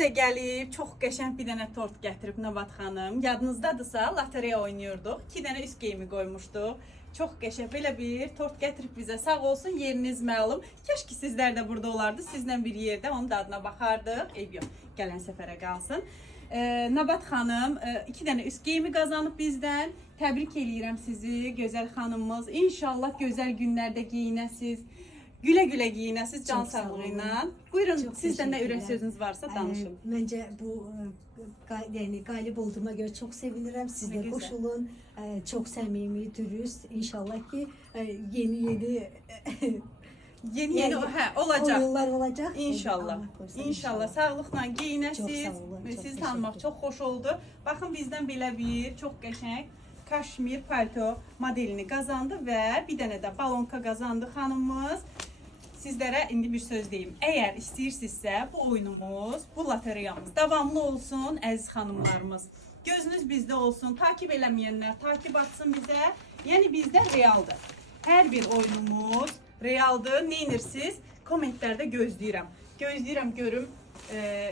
də gəlib, çox qəşəng bir dənə tort gətirib Nəbat xanım. Yadınızdadırsa, lotereya oynayırdıq. 2 dənə üst geyimi qoymuşduq. Çox qəşəng belə bir tort gətirib bizə. Sağ olsun, yeriniz məlum. Kəşki sizlər də burada olardı. Sizlə bir yerdə onun dadına baxardıq. Eyb yox, gələn səfərə qalsın. Nəbat xanım 2 dənə üst geyimi qazanıb bizdən. Təbrik eləyirəm sizi, gözəl xanımımız. İnşallah gözəl günlərdə geyinəsiz. Gülə-gülə giyinəsiz can sağlığı ilə. Buyurun, sizdən nə ürək sözünüz varsa danışın. Məncə bu yəni qalib olduğuma görə çox sevinirəm. Siz də qoşulun. Çox səmimi, dürüst. İnşallah ki Yeni olacaq. Oyunlar olacaq. İnşallah. İnşallah sağlıqla geyinəsiz. Sizi tanımaq çox xoş oldu. Baxın bizdən belə bir çox qəşəng kaşmir palto modelini qazandı və bir dənə də balonka qazandı xanımımız. Sizlərə indi bir söz deyim. Əgər istəyirsinizsə bu oyunumuz, bu lotereyamız davamlı olsun əziz xanımlarımız. Gözünüz bizdə olsun. Takip eləməyənlər takip atsın bizə. Yəni bizdə realdır. Hər bir oyunumuz realdır. Neyinirsiniz? Kommentlərdə gözləyirəm. Gözləyirəm görüm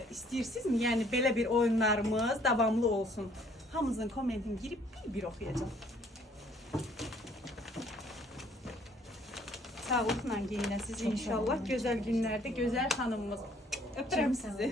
istəyirsinizmi? Yəni belə bir oyunlarımız davamlı olsun. Hamınızın kommentini girib bir oxuyacağım. Sağlıqla geyinəsiz inşallah. Gözəl günlərdə gözəl xanımımız. Öpürəm sizi.